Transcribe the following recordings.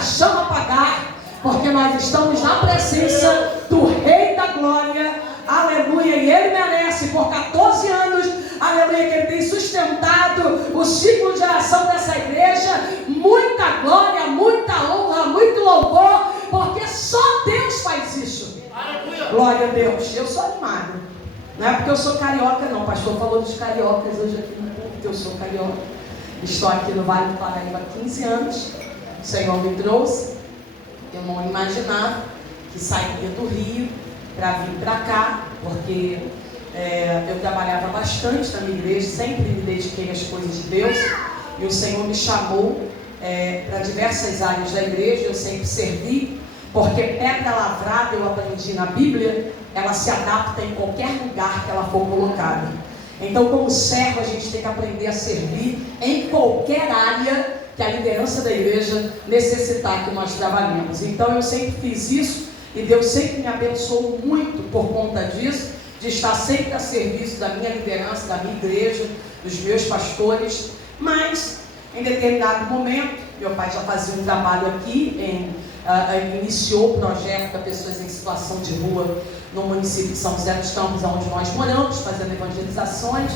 a chama apagar, porque nós estamos na presença do Rei da Glória, aleluia, e Ele merece, por 14 anos, aleluia, que Ele tem sustentado o ciclo de oração dessa igreja, muita glória, muita honra, muito louvor, porque só Deus faz isso. Aleluia. Glória a Deus. Eu sou animado, não é porque eu sou carioca não, o pastor falou dos cariocas hoje aqui no culto, eu sou carioca, estou aqui no Vale do Paraíba há 15 anos, o Senhor me trouxe, eu não imaginava que sairia do Rio para vir para cá, porque eu trabalhava bastante na minha igreja, sempre me dediquei às coisas de Deus, e o Senhor me chamou para diversas áreas da igreja, eu sempre servi, porque pedra lavrada, eu aprendi na Bíblia, ela se adapta em qualquer lugar que ela for colocada. Então, como servo, a gente tem que aprender a servir em qualquer área que a liderança da igreja necessitar que nós trabalhemos. Então, eu sempre fiz isso, e Deus sempre me abençoou muito por conta disso, de estar sempre a serviço da minha liderança, da minha igreja, dos meus pastores. Mas, em determinado momento, meu pai já fazia um trabalho aqui, iniciou o projeto para pessoas em situação de rua no município de São José dos Campos, onde nós moramos, fazendo evangelizações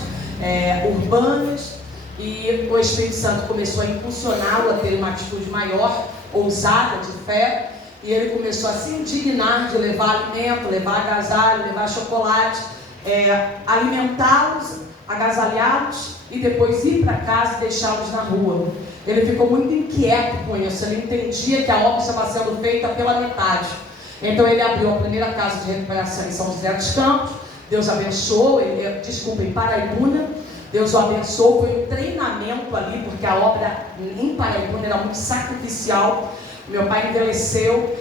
urbanas, e o Espírito Santo começou a impulsioná-lo a ter uma atitude maior, ousada, de fé, e ele começou a se indignar de levar alimento, levar agasalho, levar chocolate, alimentá-los, agasalhá-los e depois ir para casa e deixá-los na rua. Ele ficou muito inquieto com isso, ele entendia que a obra estava sendo feita pela metade. Então ele abriu a primeira casa de recuperação em São José dos Campos, Deus abençoou, em Paraibuna, Deus o abençoou, foi um treinamento ali, porque a obra em Paraibuna era muito sacrificial. Meu pai envelheceu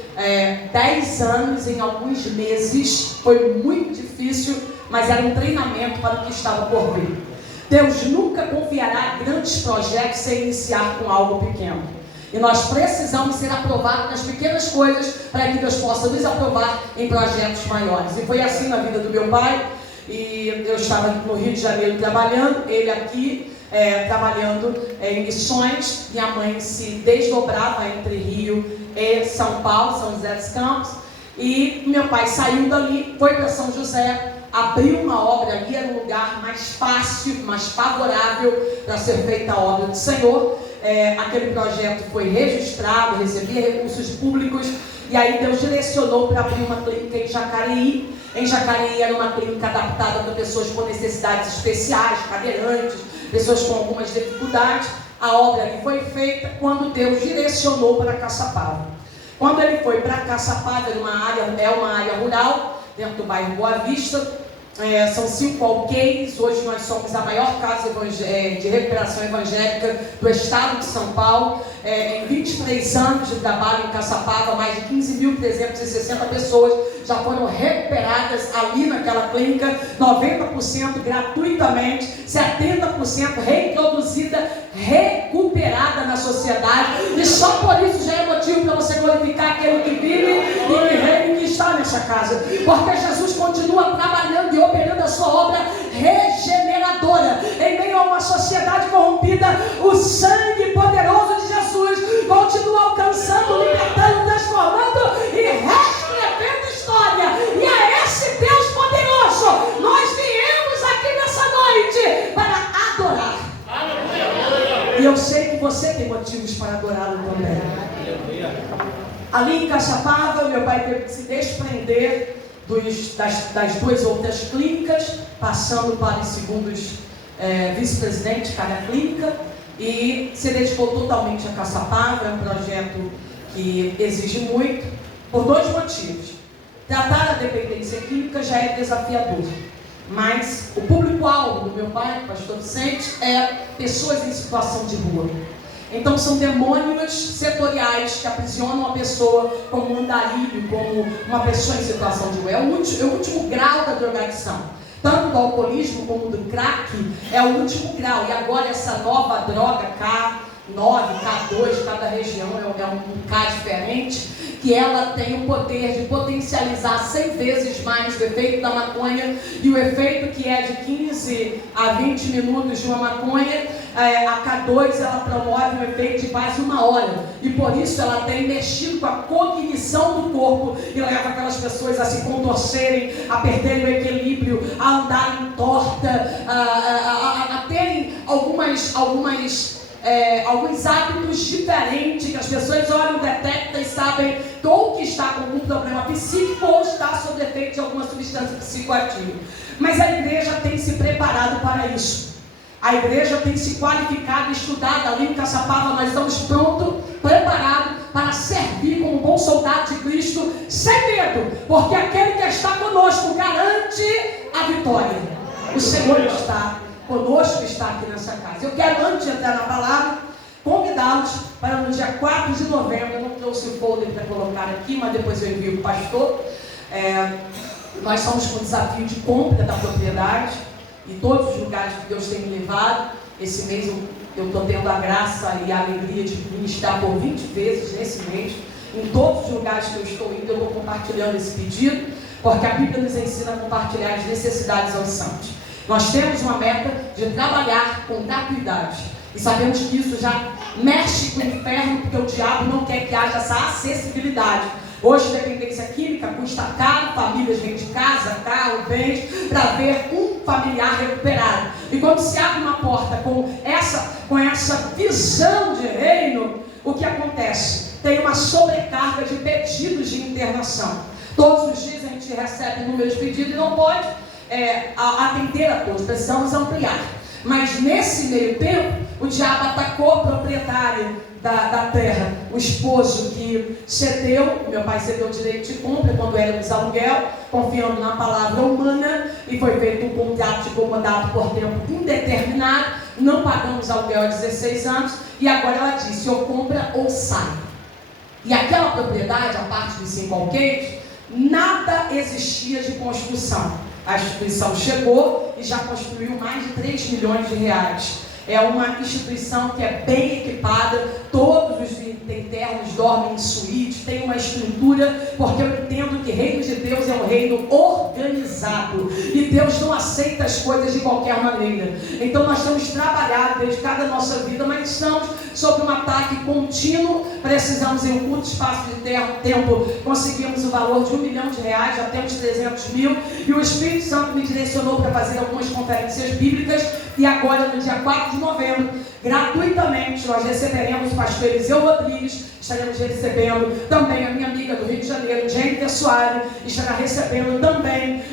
10 anos em alguns meses, foi muito difícil, mas era um treinamento para o que estava por vir. Deus nunca confiará grandes projetos sem iniciar com algo pequeno. E nós precisamos ser aprovados nas pequenas coisas para que Deus possa nos aprovar em projetos maiores. E foi assim na vida do meu pai. E eu estava no Rio de Janeiro trabalhando, ele aqui trabalhando em missões. Minha mãe se desdobrava entre Rio e São Paulo, São José dos Campos. E meu pai saiu dali, foi para São José, abriu uma obra ali, era um lugar mais fácil, mais favorável para ser feita a obra do Senhor. Aquele projeto foi registrado, recebia recursos públicos, e aí Deus direcionou para abrir uma clínica em Jacareí. Em Jacareí era uma clínica adaptada para pessoas com necessidades especiais, cadeirantes, pessoas com algumas dificuldades. A obra ali foi feita quando Deus direcionou para Caçapava. Quando ele foi para Caçapava, é uma área rural, dentro do bairro Boa Vista. São 5 alqueires. Hoje nós somos a maior casa de recuperação evangélica do estado de São Paulo. Em 23 anos de trabalho em Caçapava, mais de 15.360 pessoas já foram recuperadas ali naquela clínica, 90% gratuitamente, 70% reintroduzida, recuperada na sociedade. E só por isso já é motivo para você glorificar aquele que vive e que reina e que está nessa casa, porque Jesus continua trabalhando e operando a sua obra regeneradora em meio a uma sociedade corrompida. O sangue poderoso de Jesus continua alcançando, libertando, transformando e reescrevendo história. E a esse Deus poderoso nós viemos aqui nessa noite para adorar. E eu sei que você tem motivos para adorá-lo também. Ali em Caçapava, meu pai teve que se desprender das 2 outras clínicas, passando para os segundos vice-presidente de cada clínica, e se dedicou totalmente a Caçapava. É um projeto que exige muito, por 2 motivos. Tratar a dependência química já é desafiador, mas o público-alvo do meu pai, o pastor Vicente, é pessoas em situação de rua. Então são demônios setoriais que aprisionam a pessoa como um andarilho, como uma pessoa em situação de rua. É o último grau da drogadição. Tanto do alcoolismo como do crack é o último grau. E agora essa nova droga, K9, K2, cada região é um K diferente, que ela tem o poder de potencializar 100 vezes mais o efeito da maconha, e o efeito que é de 15 a 20 minutos de uma maconha, a K2 ela promove um efeito de quase 1 hora, e por isso ela tem mexido com a cognição do corpo e leva aquelas pessoas a se contorcerem, a perderem o equilíbrio, a andarem torta, a terem alguns hábitos diferentes, que as pessoas olham, detectam e sabem ou que está com algum problema psíquico ou está sob efeito de alguma substância psicoativa. Mas a igreja tem se preparado para isso. A igreja tem se qualificado e estudado. Ali em Caçapava nós estamos prontos, preparados para servir como bom soldado de Cristo, sem medo, porque aquele que está conosco garante a vitória. O Senhor está conosco, está aqui nessa casa. Eu quero, antes de entrar na palavra, convidá-los para no dia 4 de novembro. Eu não trouxe o folder para colocar aqui, mas depois eu envio para o pastor. Nós estamos com o desafio de compra da propriedade e todos os lugares que Deus tem me levado. Esse mês eu estou tendo a graça e a alegria de ministrar por 20 vezes nesse mês. Em todos os lugares que eu estou indo, eu vou compartilhando esse pedido, porque a Bíblia nos ensina a compartilhar as necessidades aos santos. Nós temos uma meta de trabalhar com gratuidade. E sabemos que isso já mexe com o inferno, porque o diabo não quer que haja essa acessibilidade. Hoje, dependência química custa caro, famílias vêm de casa, carro, bens, para ver um familiar recuperado. E quando se abre uma porta com essa visão de reino, o que acontece? Tem uma sobrecarga de pedidos de internação. Todos os dias a gente recebe números de pedidos e não pode atender a todos, precisamos ampliar. Mas nesse meio tempo, o diabo atacou a proprietária da terra, o esposo que cedeu, meu pai cedeu o direito de compra quando éramos aluguel, confiando na palavra humana, e foi feito um contrato de comodato por tempo indeterminado, não pagamos aluguel há 16 anos, e agora ela disse, ou compra ou sai. E aquela propriedade, a parte de 5 alqueires, nada existia de construção. A instituição chegou e já construiu mais de 3 milhões de reais. É uma instituição que é bem equipada, todos os internos dormem em suíte, tem uma estrutura, porque eu entendo que o reino de Deus é um reino organizado, e Deus não aceita as coisas de qualquer maneira. Então nós temos trabalhado, dedicado a nossa vida, mas estamos sob um ataque contínuo. Precisamos, em um curto espaço de tempo, conseguimos o valor de R$1 milhão, já temos 300 mil, e o Espírito Santo me direcionou para fazer algumas conferências bíblicas, e agora no dia 4 de novembro, gratuitamente, nós receberemos o pastor Eliseu Rodrigues, estaremos recebendo também a minha amiga do Rio de Janeiro, Jennifer Soares, estará recebendo também,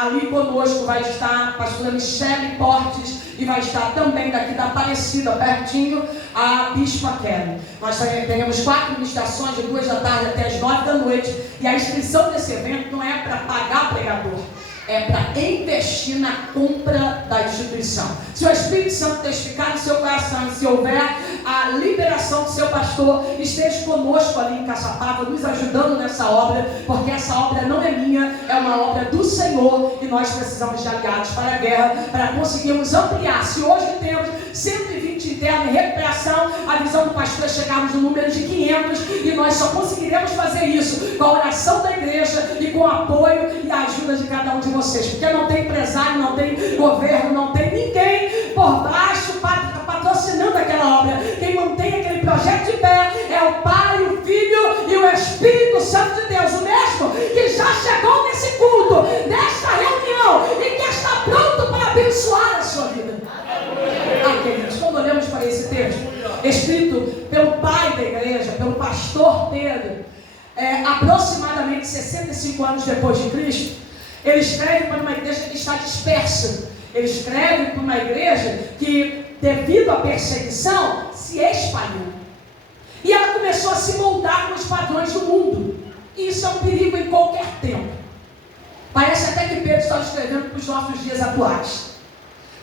ali conosco vai estar a pastora Michele Portes, e vai estar também daqui da Aparecida, pertinho, a Bispa Kelly. Nós teremos 4 ministrações de 2 da tarde até as 9 da noite, e a inscrição desse evento não é para pagar pregador, é para investir na compra da instituição. Se o Espírito Santo testificar no seu coração, e se houver a liberação do seu pastor, esteja conosco ali em Caçapava, nos ajudando nessa obra, porque essa obra não é minha, é uma obra do Senhor, e nós precisamos de aliados para a guerra, para conseguirmos ampliar. Se hoje temos 120 internos em recuperação, a visão do pastor é chegarmos no número de 500, e nós só conseguiremos fazer isso com a oração da igreja e com o apoio e a ajuda de cada um de vocês, porque não tem empresário, não tem governo, não tem ninguém por baixo patrocinando aquela obra. Quem mantém aquele projeto de pé é o Pai, o Filho e o Espírito Santo de Deus, o mesmo que já chegou nesse culto, nesta reunião, e que está pronto para abençoar a sua vida. Queridos, quando olhamos para esse texto escrito pelo pai da igreja, pelo pastor Pedro, aproximadamente 65 anos depois de Cristo, ele escreve para uma igreja que está dispersa. Ele escreve para uma igreja que, devido à perseguição, se espalhou. E ela começou a se moldar nos padrões do mundo. E isso é um perigo em qualquer tempo. Parece até que Pedro está escrevendo para os nossos dias atuais.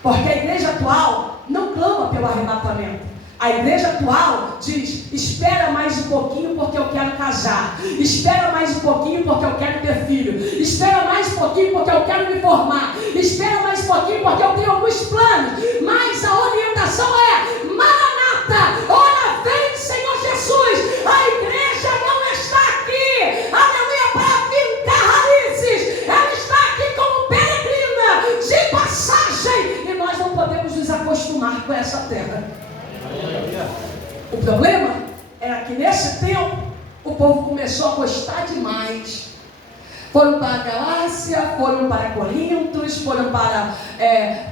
Porque a igreja atual não clama pelo arrebatamento. A igreja atual diz, espera mais um pouquinho porque eu quero casar. Espera mais um pouquinho porque eu quero ter filho. Espera mais um pouquinho porque eu quero me formar. Espera mais um pouquinho porque eu tenho alguns planos. Mas a orientação é, Maranata, povo começou a gostar demais. Foram para a Galácia, foram para Corintos, foram para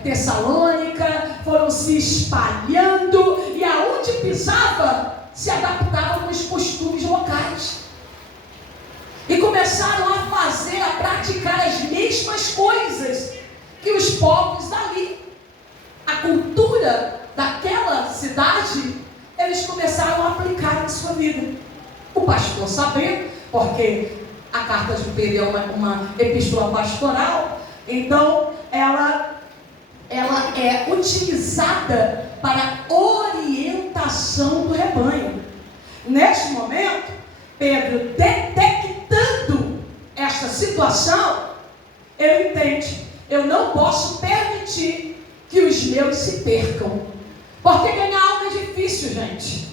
Tessalônica, foram se espalhando e aonde pisava, se adaptavam com os costumes locais. E começaram a fazer, a praticar as mesmas coisas que os povos dali. A cultura daquela cidade, eles começaram a aplicar na sua vida. O pastor sabendo, porque a carta de Pedro é uma epístola pastoral, então ela é utilizada para orientação do rebanho. Neste momento, Pedro, detectando esta situação, ele entende: eu não posso permitir que os meus se percam, porque ganhar algo é difícil, gente.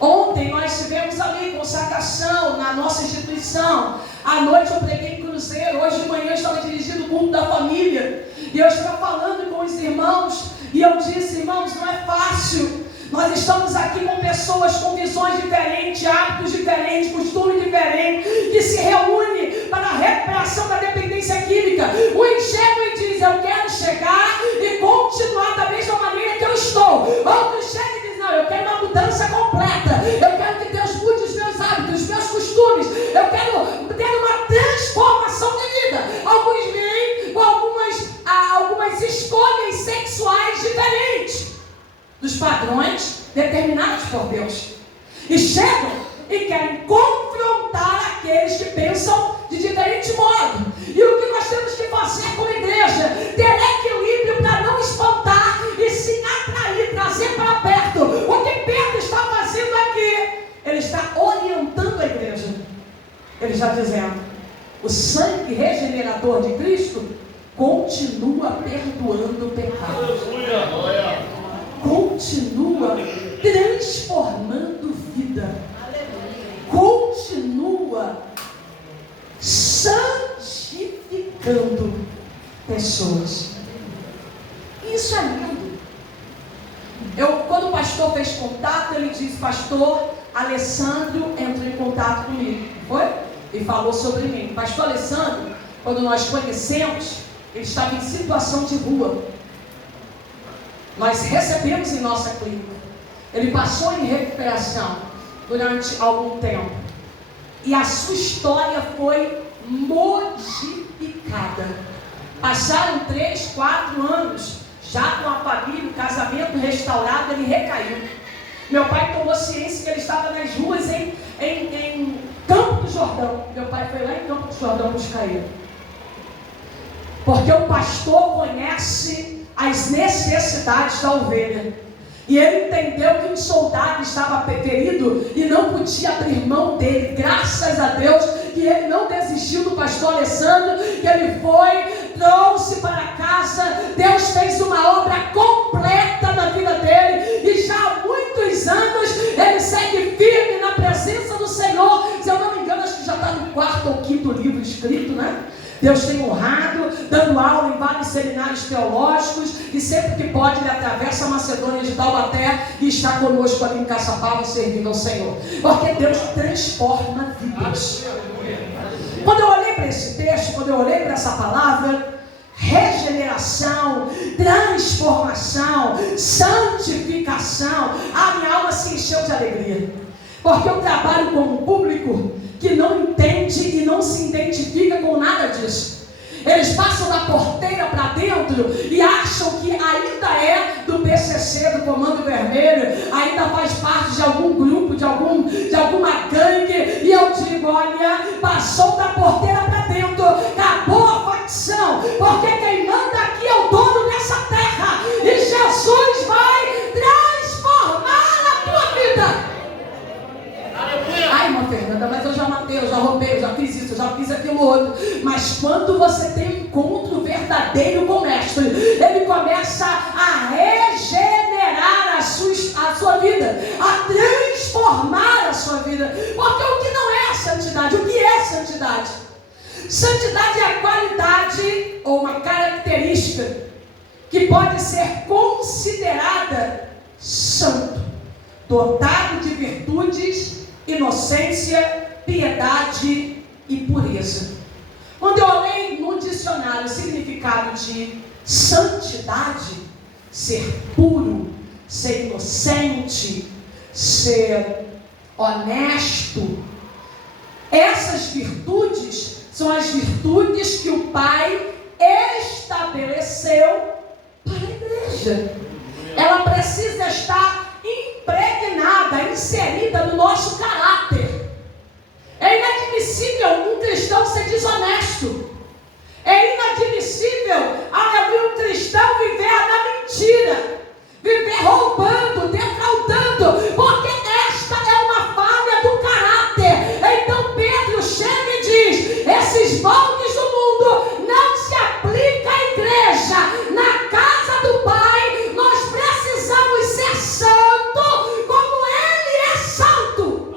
Ontem nós tivemos ali consagração na nossa instituição. À noite eu preguei em cruzeiro. Hoje de manhã eu estava dirigindo o culto da família. E eu estava falando com os irmãos. E eu disse: irmãos, não é fácil. Nós estamos aqui com pessoas com visões diferentes, hábitos diferentes, costumes diferentes, que se reúnem para a recuperação da dependência química. Um chega e diz: eu quero chegar e continuar da mesma maneira que eu estou. Outro chega e diz: não, eu quero uma mudança completa. Eu quero que Deus mude os meus hábitos, os meus costumes. Eu quero ter uma transformação de vida. Alguns vêm com algumas escolhas sexuais diferentes dos padrões determinados por Deus. E chegam e querem confrontar aqueles que pensam de diferente modo. E o que nós temos que fazer como igreja? Ter equilíbrio para não espantar e sim atrair, trazer para perto. O que Pedro está fazendo aqui? Ele está orientando a igreja. Ele está dizendo: o sangue regenerador de Cristo continua perdoando o pecado. Continua transformando vida. Continua santificando pessoas. Isso é lindo. Quando o pastor fez contato, ele disse: pastor Alessandro entrou em contato comigo, foi? E falou sobre mim. Pastor Alessandro, quando nós conhecemos, ele estava em situação de rua. Nós recebemos em nossa clínica. Ele passou em recuperação durante algum tempo. E a sua história foi modificada. Passaram 3, 4 anos, já com a família, o casamento restaurado, ele recaiu. Meu pai tomou ciência que ele estava nas ruas em Campo do Jordão. Meu pai foi lá em Campo do Jordão buscar ele. Porque o pastor conhece as necessidades da ovelha. E ele entendeu que um soldado estava ferido e não podia abrir mão dele. Graças a Deus que ele não desistiu do pastor Alessandro, que ele foi, trouxe para casa. Deus fez uma obra completa na vida dele. E já há muitos anos ele segue firme na presença do Senhor. Se eu não me engano, acho que já está no 4º ou 5º livro escrito, né? Deus tem honrado, dando aula em vários seminários teológicos, e sempre que pode ele atravessa a Macedônia de Taubaté e está conosco ali em Caçapava servindo ao Senhor, porque Deus transforma vidas. Quando eu olhei para esse texto, quando eu olhei para essa palavra, regeneração, transformação, santificação, a minha alma se encheu de alegria, porque eu trabalho com um público que não entende e não se identifica com nada disso. Eles passam da porteira para dentro e acham que ainda é do PCC, do Comando Vermelho, ainda faz parte de algum grupo, de alguma gangue. E eu digo: olha, passou da porteira para dentro, acabou a facção, porque quem manda aqui é o dono dessa terra, e Jesus vai transformar a tua vida. Ai, irmã Fernanda, mas eu já matei, eu já roubei, eu já fiz isso, eu já fiz aquilo outro. Mas quando você tem um encontro verdadeiro com o Mestre, ele começa a regenerar a sua vida, a transformar a sua vida. Porque o que não é a santidade? O que é santidade? Santidade é a qualidade ou uma característica que pode ser considerada santo, dotado de virtudes, inocência piedade e pureza. Quando eu olhei no dicionário o significado de santidade, ser puro, ser inocente, ser honesto, essas virtudes são as virtudes que o Pai estabeleceu para a igreja. Ela precisa estar impregnada, inserida no nosso caráter. É inadmissível um cristão ser desonesto. É inadmissível, aleluia, um cristão viver na mentira, viver roubando, defraudando, porque esta é uma falha do caráter. Então Pedro chega e diz: esses moldes do mundo não se aplicam à igreja. Na casa do Pai, nós precisamos ser santos como Ele é santo.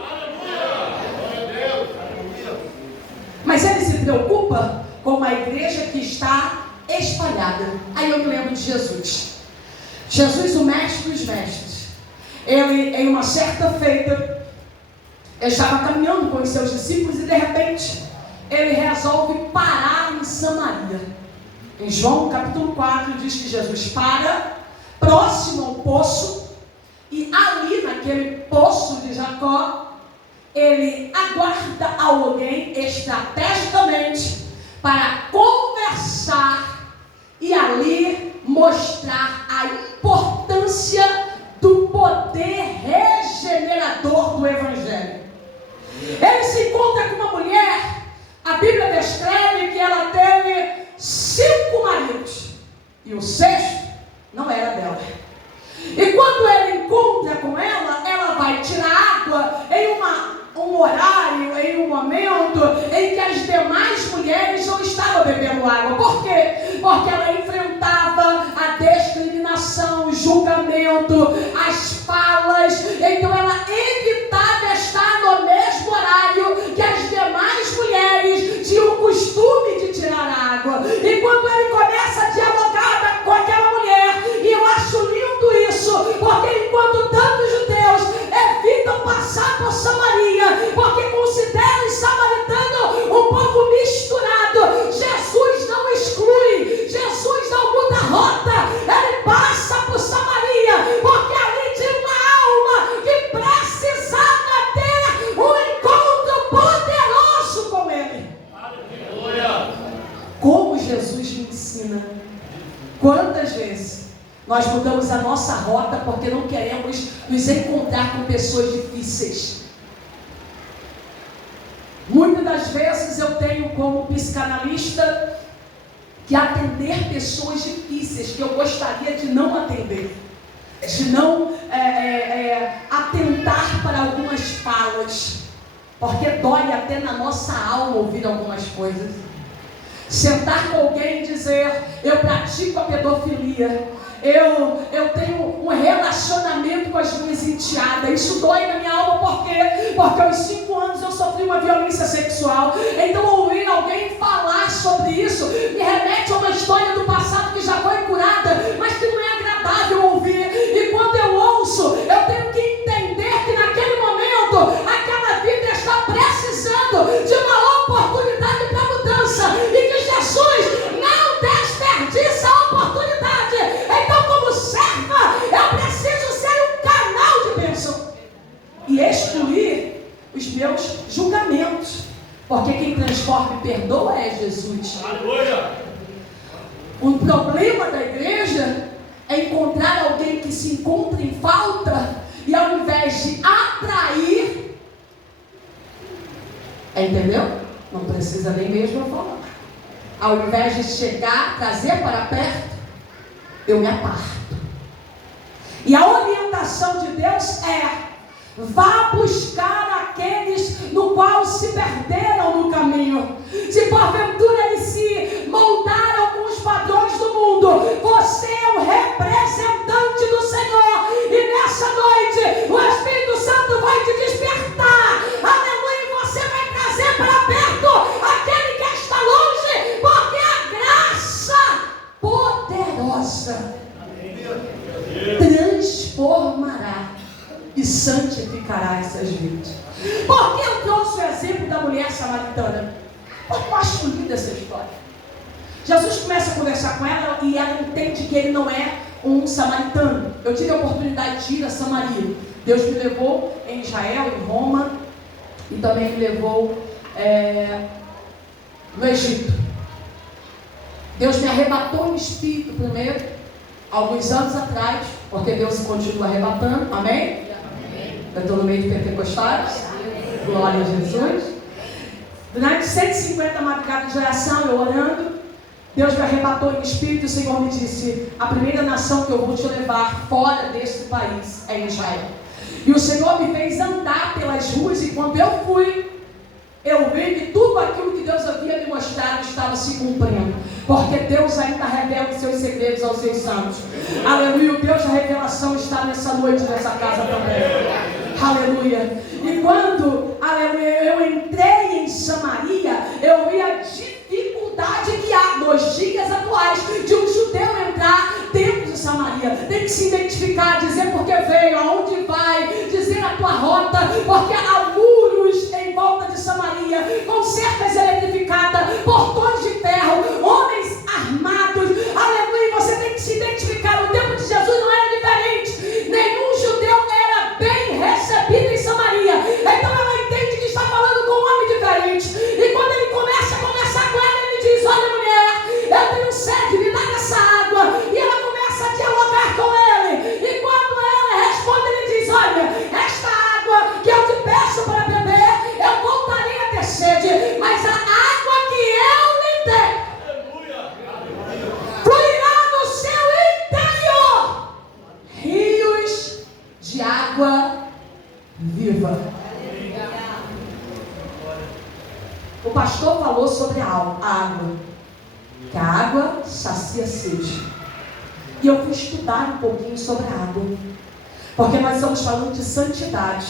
Mas Ele se preocupa com uma igreja que está espalhada. Aí eu me lembro de Jesus. Jesus, o mestre dos mestres. Ele, em uma certa feita, estava caminhando com os seus discípulos e de repente ele resolve parar em Samaria. Em João capítulo 4 diz que Jesus para próximo ao poço, e ali naquele poço de Jacó ele aguarda alguém estrategicamente para conversar e ali mostrar a importância do poder regenerador do Evangelho. Ele se encontra com uma mulher, a Bíblia descreve que ela teve 5 maridos, e o 6º não era dela. E quando ele encontra com ela, ela vai tirar água em um horário, em um momento em que as demais mulheres não estavam bebendo água. Por quê? Porque ela enfrentava a discriminação, o julgamento, as falas. Então ela evitava estar no mesmo horário que as demais mulheres tinham o costume de tirar água. E quando ele começa a dialogar com aquela mulher, e eu acho lindo isso, porque enquanto tantos judeus evitam passar por Samaria, porque consideram os samaritanos um povo misturado, Jesus não exclui, Jesus não muda a rota, ele passa por Samaria, porque ali tinha uma alma que precisava ter um encontro poderoso com ele. Aleluia. Como Jesus me ensina, quantas vezes nós mudamos a nossa rota porque não queremos nos encontrar com pessoas difíceis. Muitas das vezes eu tenho como psicanalista que atender pessoas difíceis que eu gostaria de não atender, de não atentar para algumas falas, porque dói até na nossa alma ouvir algumas coisas. Sentar com alguém e dizer: eu pratico a pedofilia, eu tenho um relacionamento com as minhas enteadas. Isso dói na minha alma. Por quê? Porque aos 5 anos eu sofri uma violência sexual. Então ouvir alguém falar sobre isso me remete a uma história do passado que já foi curada, mas que não é agradável ouvir. E quando eu ouço, eu tenho que entender que naquele momento aquela vida está precisando de uma oportunidade para mudança, e que Jesus não desperdiça a oportunidade. Então, como serva, eu preciso ser um canal de bênção e excluir os meus julgamentos, porque quem transforma e perdoa é Jesus. Aleluia. O problema da igreja é encontrar alguém que se encontra em falta e, ao invés de atrair, entendeu? Não precisa nem mesmo falar. Ao invés de chegar, trazer para perto, eu me aparto. E a orientação de Deus é: vá buscar aqueles no qual se perderam no caminho. Se porventura eles se moldaram com os padrões do mundo, você é o representante do Senhor. E nessa noite o Espírito Santo vai te despertar. Aleluia. E você vai trazer para perto aquele que está longe, porque a graça poderosa transformará e santificará essas vidas. Por que eu trouxe o exemplo mulher samaritana? Eu acho linda essa história. Jesus começa a conversar com ela e ela entende que ele não é um samaritano. Eu tive a oportunidade de ir a Samaria. Deus me levou em Israel, em Roma, e também me levou no Egito. Deus me arrebatou no Espírito primeiro, alguns anos atrás, porque Deus continua arrebatando, amém? Eu estou no meio de pentecostais, glória a Jesus. Durante 150 madrugadas de oração, eu orando, Deus me arrebatou em Espírito e o Senhor me disse: a primeira nação que eu vou te levar fora desse país é Israel. E o Senhor me fez andar pelas ruas, e quando eu fui, eu vi que tudo aquilo que Deus havia me mostrado estava se cumprindo. Porque Deus ainda revela os seus segredos aos seus santos. Aleluia. O Deus da revelação está nessa noite, nessa casa também. Aleluia. E quando, aleluia, eu entrei em Samaria, eu vi a dificuldade que há nos dias atuais de um judeu entrar dentro de Samaria. Tem que se identificar, dizer por que veio, aonde vai, dizer a tua rota, porque há muros em volta de Samaria, com cercas eletrificadas, portões de ferro, homens armados. Aleluia. Você tem que se identificar. O tempo de Jesus não era diferente. Nenhum judeu era bem recebido em Samaria. Então ela entende que está falando com um homem diferente. E quando ele começa a conversar com ela, ele diz: olha, mulher, eu tenho sede, me dá essa água. E ela começa a dialogar com ele. E quando ela responde, ele diz: olha, esta água que eu te peço para beber, eu voltarei a ter sede, mas a água que eu lhe der fluirá no seu interior rios de água viva. O pastor falou sobre a água, que a água sacia a sede. E eu fui estudar um pouquinho sobre a água, porque nós estamos falando de santidade.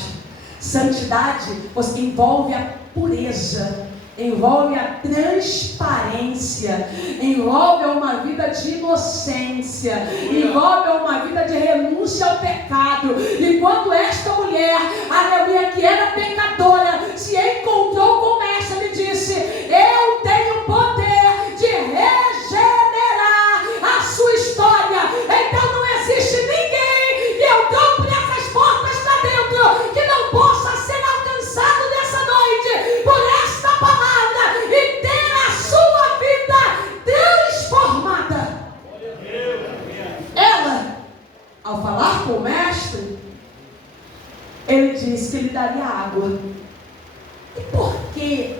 Santidade envolve a pureza, envolve a transparência, envolve uma vida de inocência, envolve uma vida de renúncia ao pecado. E quando esta mulher, aleluia, que era pecadora, se encontrou com essa, me disse: eu tenho poder de regenerar a sua história. Então não existe ninguém que eu compre essas portas para dentro que não possa ser alcançado nessa noite por esta palavra e ter a sua vida transformada. Ela, ao falar com o mestre, ele disse que ele daria água. E por que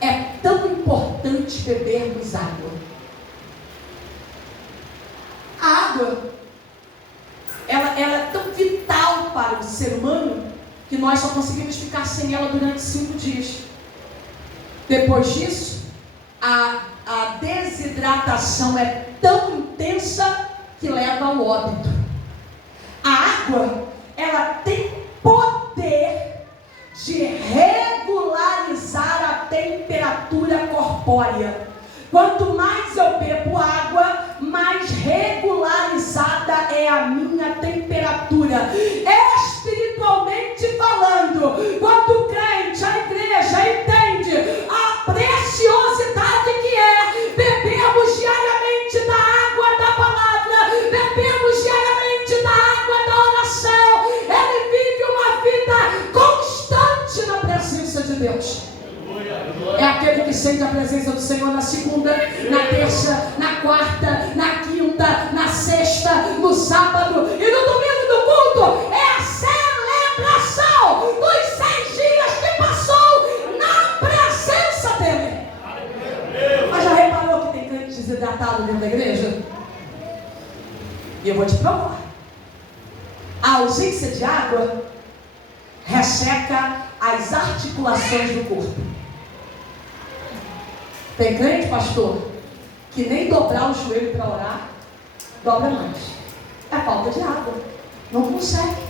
é tão importante bebermos água? A água, ela é tão vital para o ser humano que nós só conseguimos ficar sem ela durante 5 dias. Depois disso, a desidratação é tão intensa que leva ao óbito. A água, ela tem poder de regularizar a temperatura corpórea. Quanto mais eu bebo água, mais regularizada é a minha temperatura. Espiritualmente falando, quando o crente, a igreja, entende a preciosidade que é bebermos diariamente da água da palavra, bebemos diariamente da água da oração, ele vive uma vida constante na presença de Deus. É aquele que sente a presença do Senhor na segunda, na terça, na quarta, na quinta, na sexta, no sábado e no domingo do culto. É a celebração dos 6 dias que passou na presença dele. Mas já reparou que tem crente desidratado dentro da igreja? E eu vou te provar. A ausência de água resseca as articulações do corpo. Tem crente, pastor, que nem dobrar o joelho para orar, dobra mais. É falta de água. Não consegue.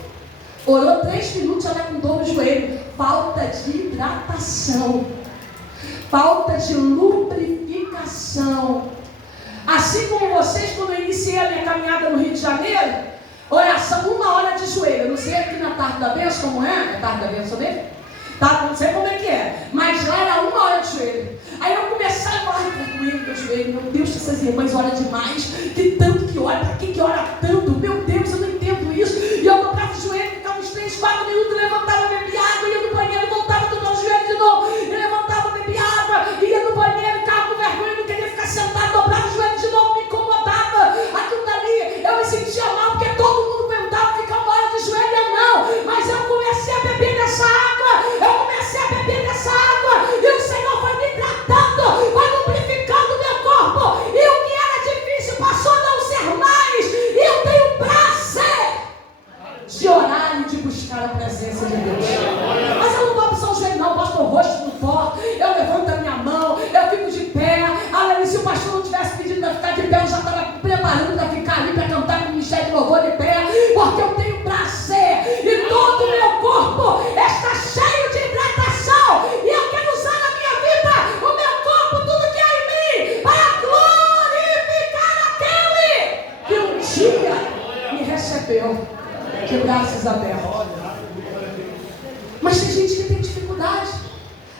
Orou 3 minutos, olha com dor no joelho. Falta de hidratação. Falta de lubrificação. Assim como vocês, quando eu iniciei a minha caminhada no Rio de Janeiro, oração 1 hora de joelho. Eu não sei aqui na Tarde da Bênção como é. É Tarde da Bênção mesmo? Tá, não sei como é que é. Mas lá era e irmãs oram demais, que tanto que ora, para que ora tanto? Meu Deus, eu não entendo isso. E eu dobrava o joelho, ficava uns 3, 4 minutos, levantava, bebia água, ia no banheiro, voltava, dobrava o joelho de novo, e levantava, bebia água, ia no banheiro, ficava com vergonha, não queria ficar sentado, dobrava o joelho de novo, me incomodava. Aquilo dali, eu me sentia mal, porque todo mundo perguntava, ficava uma hora de joelho, eu não. Mas eu comecei a beber dessa água, e o Senhor foi me tratando, foi lubrificando o meu corpo, e o que era difícil passou a não ser mais, e eu tenho prazer de orar e de buscar a presença de Deus. Mas eu não dobro só o joelho não, boto o rosto no pó, eu levanto a minha mão, eu fico de pé. Além, se o pastor não tivesse pedido para ficar de pé, eu já estava preparando para ficar ali, para cantar com o ministério de louvor de pé, porque eu tenho prazer, e todo o meu corpo está cheio de hidratação, e eu quero usar na minha vida o meu corpo, tudo que há em mim, para glorificar aquele que um dia me recebeu de braços abertos. Mas tem gente que tem dificuldade.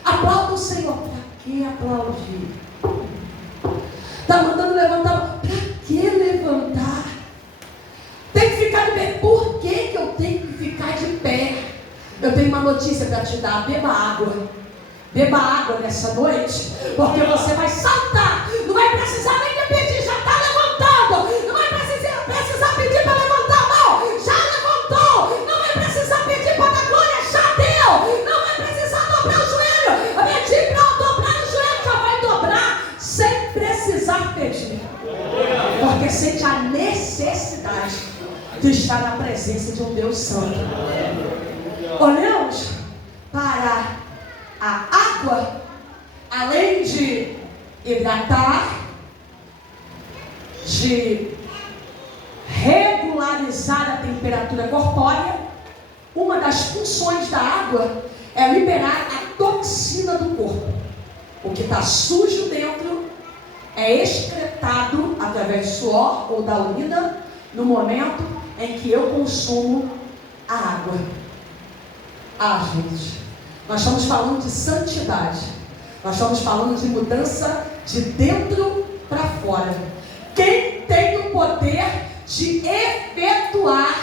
Aplauda o Senhor. Para que aplaudir? Está mandando levantar. Para que levantar? Tem que ficar de pé. Por que eu tenho que ficar de pé? Eu tenho uma notícia para te dar. Beba água. Beba água nessa noite, porque você vai saltar. Não vai precisar nem me pedir, já está levantando. Não vai precisar pedir para levantar a mão, já levantou. Não vai precisar pedir para dar glória, já deu. Não vai precisar dobrar o joelho. Pedir para dobrar o joelho, já vai dobrar, sem precisar pedir. Porque sente a necessidade de estar na presença de um Deus Santo. Olhamos para a água, além de hidratar, de regularizar a temperatura corpórea, uma das funções da água é liberar a toxina do corpo. O que está sujo dentro é excretado através do suor ou da urina no momento em que eu consumo a água. Gente, nós estamos falando de santidade. Nós estamos falando de mudança de dentro para fora. Quem tem o poder de efetuar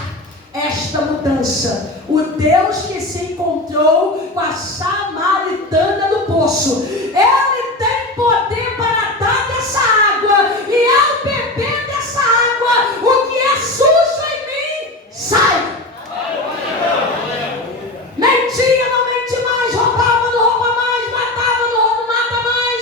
esta mudança? O Deus que se encontrou com a samaritana do poço. Ele tem poder para dar dessa água. E ao beber dessa água, o que é sujo em mim, sai. Mentia, não mente mais. Roubava, não rouba mais. Matava, não mata mais.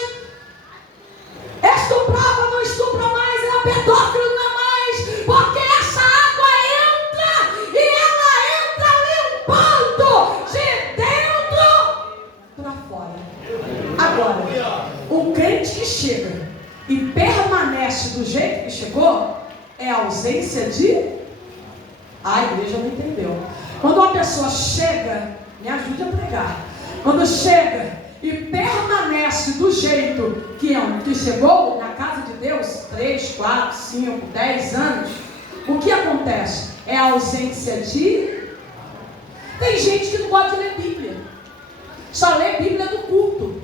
Estuprava, não estupra mais. Era pedófilo, não é mais. Porque essa água entra e ela entra limpando de dentro para fora. Agora, o crente que chega e permanece do jeito que chegou é a ausência de... A igreja não entendeu. Quando uma pessoa chega, me ajude a pregar. Quando chega e permanece do jeito que chegou na casa de Deus, 3, 4, 5, 10 anos, o que acontece? É a ausência de... Tem gente que não gosta de ler Bíblia. Só lê Bíblia no culto.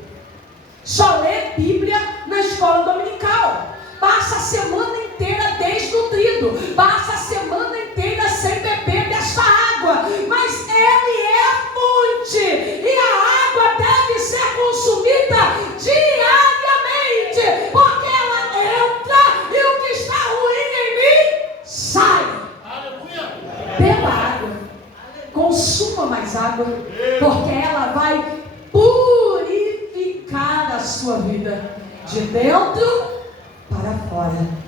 Só lê Bíblia na escola dominical. Passa a semana inteira desnutrido. Passa a semana inteira sem beber dessa água. Mas ele é fonte. E a água deve ser consumida diariamente. Porque ela entra e o que está ruim em mim sai. Beba água. Consuma mais água. Porque ela vai purificar a sua vida de dentro para fora.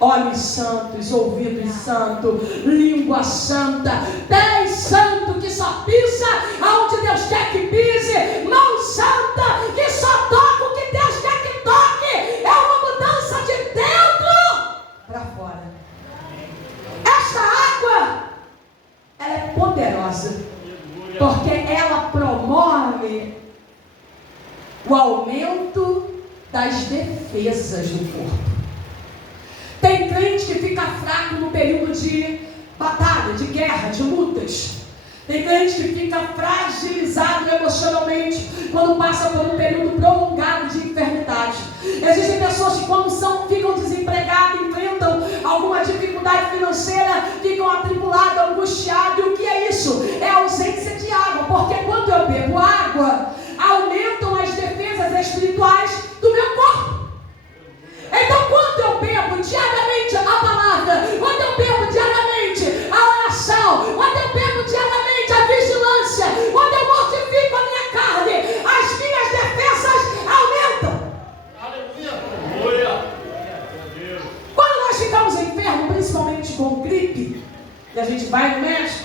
Olhos santos, ouvidos santos, língua santa, pés santos que só pisa aonde Deus quer que pise, mão santa que só toca o que Deus quer que toque. É uma mudança de dentro para fora. Essa água, ela é poderosa, porque ela promove o aumento das defesas do corpo. Tem crente que fica fraco no período de batalha, de guerra, de lutas. Tem crente que fica fragilizado emocionalmente quando passa por um período prolongado de enfermidade. Existem pessoas que quando ficam desempregadas, enfrentam alguma dificuldade financeira, ficam atribuladas, angustiadas. E o que é isso? É a ausência de água, porque quando eu bebo água, aumentam as defesas espirituais do meu corpo. Então quando eu bebo diariamente a palavra, quando eu bebo diariamente a oração, quando eu bebo diariamente a vigilância, quando eu mortifico a minha carne, as minhas defesas aumentam. Aleluia! Quando nós ficamos enfermos, principalmente com gripe, e a gente vai no médico,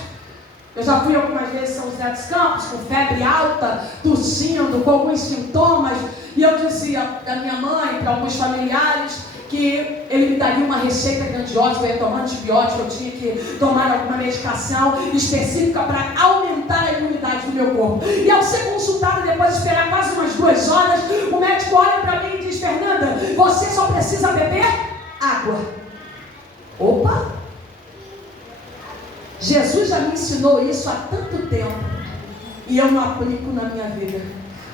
eu já fui algumas vezes em São José dos Campos, com febre alta, tossindo, com alguns sintomas, e eu dizia da minha mãe, para alguns familiares, que ele me daria uma receita grandiosa, eu ia tomar antibiótico, eu tinha que tomar alguma medicação específica para aumentar a imunidade do meu corpo. E ao ser consultada, depois de esperar quase umas 2 horas, o médico olha para mim e diz: Fernanda, você só precisa beber água. Opa! Jesus já me ensinou isso há tanto tempo e eu não aplico na minha vida.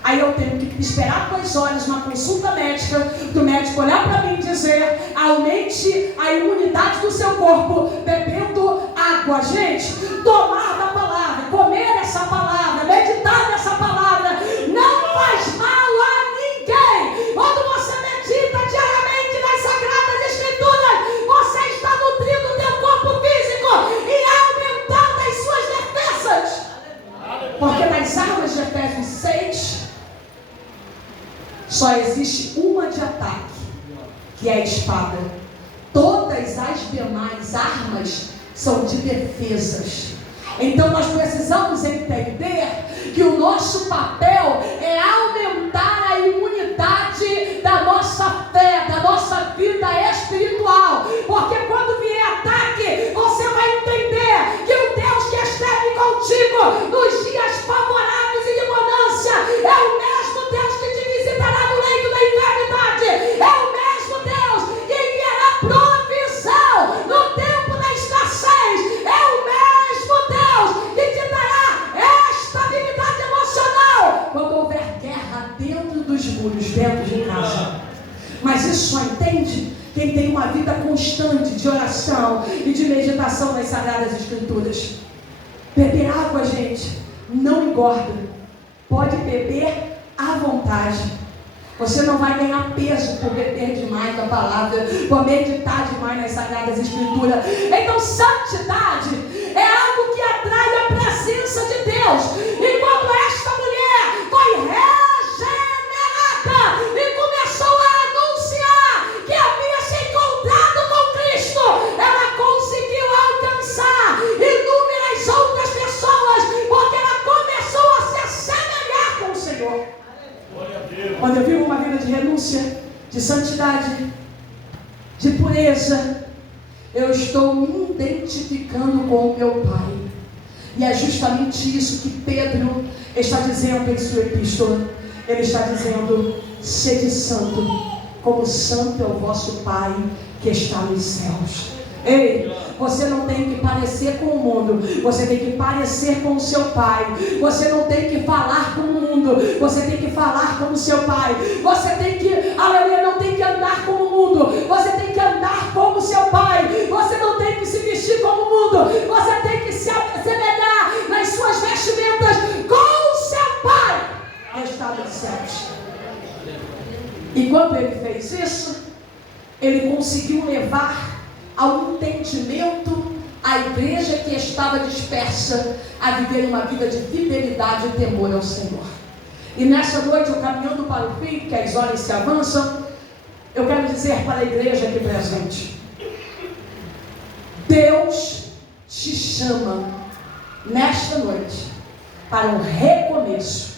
Aí eu tenho que esperar 2 horas na consulta médica, do médico olhar para mim e dizer: aumente a imunidade do seu corpo bebendo água. Gente, tomar da palavra, comer essa palavra, meditar nessa palavra não faz mal a ninguém. Quando você medita diariamente nas Sagradas Escrituras, você está nutrindo o teu corpo físico e aumentando as suas defesas. Porque nas armas de Efésios 6 só existe uma de ataque, que é a espada. Todas as demais armas são de defesas. Então nós precisamos entender que o nosso papel é aumentar a imunidade da nossa fé, da nossa vida espiritual. Porque quando vier ataque, você vai entender que o Deus que esteve contigo nos dias favoráveis e de bonança é o mesmo Deus que te visitará no leito da enfermidade. É o mesmo Deus que enviará provisão no tempo da escassez. É o mesmo Deus que te dará estabilidade emocional quando houver guerra dentro dos muros, dentro de casa. Mas isso só entende quem tem uma vida constante de oração e de meditação nas Sagradas Escrituras. Beber água, gente, não engorda. Pode beber à vontade. Você não vai ganhar peso por beber demais da palavra, por meditar demais nas Sagradas Escrituras. Então, santidade é algo que atrai a presença de Deus. E quando esta mulher foi regenerada e começou a anunciar que havia se encontrado com Cristo, ela conseguiu alcançar inúmeras outras pessoas, porque ela começou a se assemelhar com o Senhor. Quando eu vivo uma vida de renúncia, de santidade, de pureza, eu estou me identificando com o meu Pai. E é justamente isso que Pedro está dizendo em sua epístola. Ele está dizendo: sede santo, como santo é o vosso Pai que está nos céus. Ei, você não tem que parecer com o mundo, você tem que parecer com o seu Pai. Você não tem que falar com o mundo, você tem que falar com o seu Pai. Você tem que, aleluia, não tem que andar como o mundo, você tem que andar como o seu Pai. Você não tem que se vestir como o mundo, você tem que se assemelhar nas suas vestimentas com o seu Pai que está nos céus. E quando ele fez isso, ele conseguiu levar ao entendimento a igreja que estava dispersa a viver uma vida de fidelidade e temor ao Senhor. E nessa noite, eu caminhando para o fim, que as horas se avançam, eu quero dizer para a igreja aqui presente: Deus te chama nesta noite para um recomeço.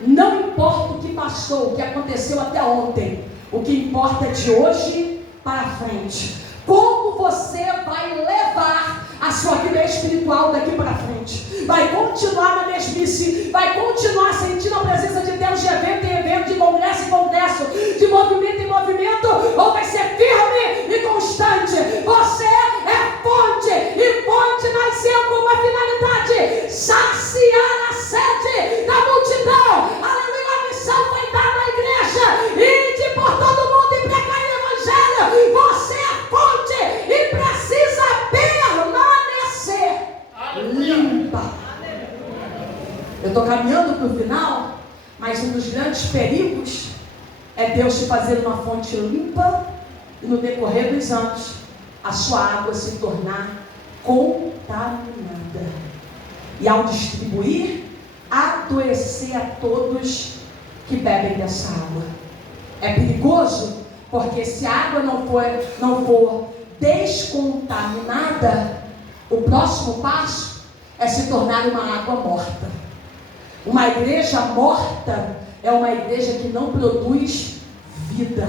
Não importa o que passou, o que aconteceu até ontem, o que importa é de hoje para frente. Como você vai levar a sua vida espiritual daqui para frente? Vai continuar na mesmice? Vai continuar sentindo a presença de Deus de evento em evento, de congresso em congresso, de movimento em movimento? Ou vai ser firme e constante? Você é fonte, e fonte nasceu com uma finalidade: dos grandes perigos é Deus te fazer uma fonte limpa e no decorrer dos anos a sua água se tornar contaminada. E ao distribuir, adoecer a todos que bebem dessa água. É perigoso, porque se a água não for descontaminada, o próximo passo é se tornar uma água morta. Uma igreja morta é uma igreja que não produz vida.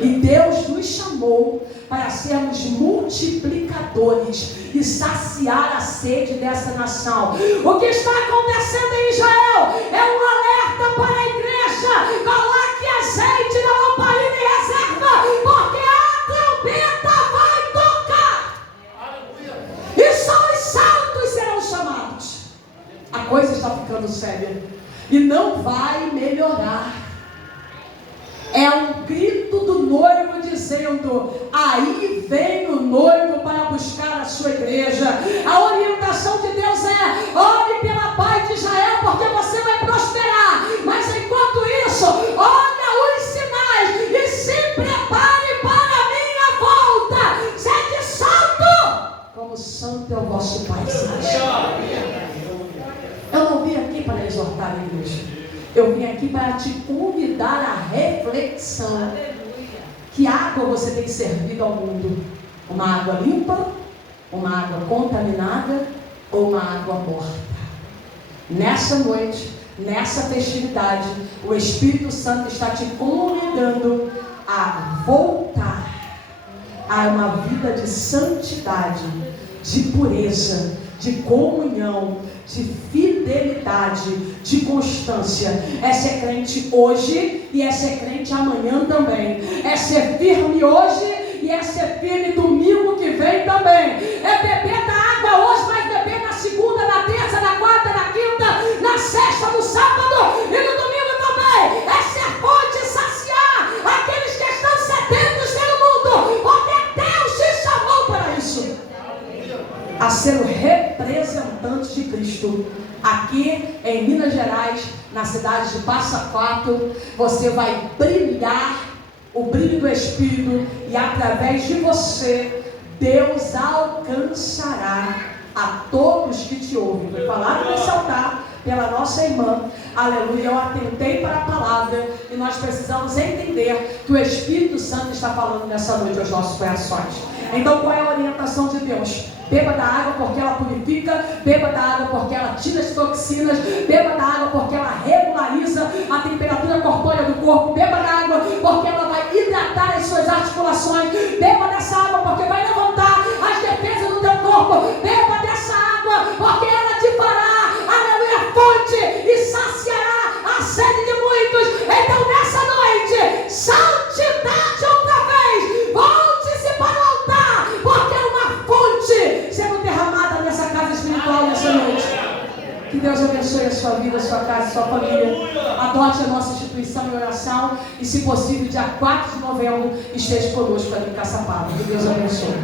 E Deus nos chamou para sermos multiplicadores e saciar a sede dessa nação. O que está acontecendo em Israel é um alerta para a igreja. Coloque azeite na lamparina em reserva, porque a trombeta vai tocar. E só os santos serão chamados. A coisa está ficando séria e não vai melhorar. É um grito do noivo dizendo: aí vem o noivo para buscar a sua igreja. A orientação de Deus é: ore pela paz de Israel, porque você vai prosperar. Mas enquanto isso, olha os sinais e se prepare para a minha volta. Sede santo, como santo é o vosso Pai Celestial. Eu não vim aqui para exortar a igreja. Eu vim aqui para te convidar à reflexão. Que água você tem servido ao mundo? Uma água limpa? Uma água contaminada? Ou uma água morta? Nessa noite, nessa festividade, o Espírito Santo está te convidando a voltar a uma vida de santidade, de pureza, de comunhão, de fidelidade, de constância. É ser crente hoje e é ser crente amanhã também. É ser firme hoje e é ser firme domingo que vem também. É beber da água hoje, mas beber na segunda, na terça, na quarta, na quinta, na sexta, no sábado e no domingo também. É ser fonte e saciar aqueles que estão sedentos pelo mundo, porque Deus te chamou para isso. A ser o representante de Cristo. Aqui em Minas Gerais, na cidade de Passa Quatro, você vai brilhar o brilho do Espírito e através de você, Deus alcançará a todos que te ouvem. Foi falado nesse altar pela nossa irmã, aleluia. Eu atentei para a palavra e nós precisamos entender que o Espírito Santo está falando nessa noite aos nossos corações. Então, qual é a orientação de Deus? Beba da água porque ela purifica, beba da água porque ela tira as toxinas, beba da água porque ela regulariza a temperatura corpórea do corpo, beba da água porque ela vai hidratar as suas articulações, beba dessa água porque vai levantar as defesas do teu corpo, beba dessa água porque ela te fará, aleluia, fonte e saciará a sede de muitos. Então nessa noite, santidade outra vez, volte-se para o altar, porque é uma fonte sendo derramada nessa casa espiritual nessa noite. Que Deus abençoe a sua vida, a sua casa, a sua família. Adote a nossa instituição em oração e, se possível, dia 4 de novembro, esteja conosco ali em Caçapava. Que Deus abençoe.